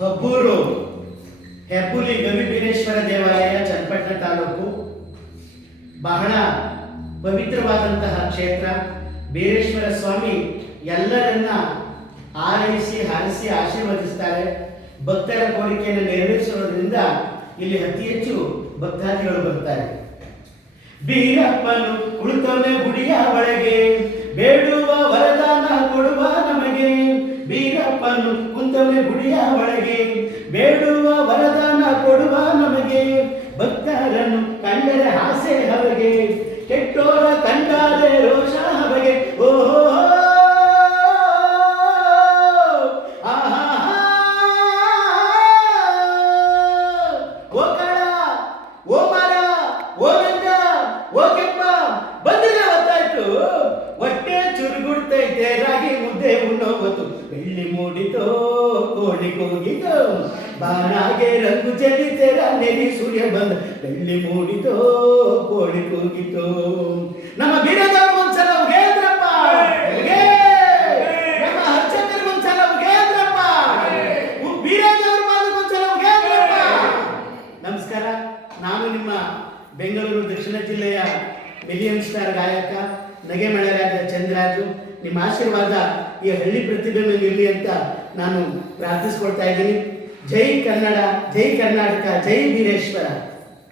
ಹಬ್ಬೂರು ಹೆಬ್ಬುಲಿ ಗವಿಬೀರೇಶ್ವರ ದೇವಾಲಯ ಚನ್ನಪಟ್ಟಣ ತಾಲೂಕು ಬಹಳ ಪವಿತ್ರವಾದಂತಹ ಕ್ಷೇತ್ರ. ಬೀರೇಶ್ವರ ಸ್ವಾಮಿ ಎಲ್ಲರನ್ನ ಆರೈಸಿ ಹರಸಿ ಆಶೀರ್ವದಿಸ್ತಾರೆ. ಭಕ್ತರ ಕೋರಿಕೆಯನ್ನು ನೆರವೇರಿಸುವುದರಿಂದ ಇಲ್ಲಿ ಅತಿ ಹೆಚ್ಚು ಭಕ್ತಾದಿಗಳು ಬರ್ತಾರೆ. ಬೀರಪ್ಪನು ಕುಳಿತವನೇ ಗುಡಿಯ ಒಳಗೆ, ಬೇಡುವ ವರದಾನ ಕೊಡುವ ನಮಗೆ. ಬೀರಪ್ಪನು ಕುಂತವನೇ ಗುಡಿಯ ಒಳಗೆ, ಬೇಡುವ ವರದಾನ ಕೊಡುವ ನಮಗೆ. ಭಕ್ತರನ್ನು ಕಂಡರೆ ಆಸೆ ಹವಗೆ, ಕೆಟ್ಟೋರ ಕಂಡರೆ ರೋಷ ಹವಗೆ. ಓಹೋ ಓ ಕಳ, ಓ ಮರ, ಓ ನಂಗ, ಓ ಕೆಂಪ ಬಂದಿಲ್ಲ ಗೊತ್ತಾಯ್ತು. ಹೊಟ್ಟೆ ಚುರುಗುಡ್ತೈತೆ, ರಾಗಿ ಮುದ್ದೆ ಉಣ್ಣೋವತ್ತು. ಬೆಳ್ಳಿ ಮೂಡಿತೋ, ಕೋಳಿ ಕೂಗಿತೋ, ಬಾನಾಗೆ ರಂಗು ಚೆಲ್ಲಿತೆರ ನೆಲಿ ಸೂರ್ಯ ಬಂದ. ಬೆಳ್ಳಿ ಮೂಡಿತೋ, ಕೋಳಿ ಕೂಗಿತೋ. ನಮ್ಮ ಬಿಡದ ಒಂದ್ಸಲ ಉಗೇಂದ್ರಪ್ಪ, ನಮ್ಮ ಅರ್ಚಕರು ಒಂದ್ಸಲ ಉಗೇಂದ್ರಪ್ಪ, ಬೀರದವ್ರ ಮಾತು ಒಂದ್ಸಲ ಉಗೇಂದ್ರಪ್ಪ. ನಮಸ್ಕಾರ. ನಾನು ನಿಮ್ಮ ಬೆಂಗಳೂರು ದಕ್ಷಿಣ ಜಿಲ್ಲೆಯ ಮಿಲಿಯನ್ ಸ್ಟಾರ್ ಗಾಯಕ ನಗೆ ಮಳೆರಾಜ ಚಂದ್ರರಾಜು. ನಿಮ್ಮ ಆಶೀರ್ವಾದ ಈ ಹಳ್ಳಿ ಪ್ರತಿಭೆ ಮೇಲೆ ಇರಲಿ ಅಂತ ನಾನು ಪ್ರಾರ್ಥಿಸ್ಕೊಳ್ತಾ ಇದ್ದೀನಿ. ಜೈ ಕನ್ನಡ, ಜೈ ಕರ್ನಾಟಕ, ಜೈ ಬೀರೇಶ್ವರ.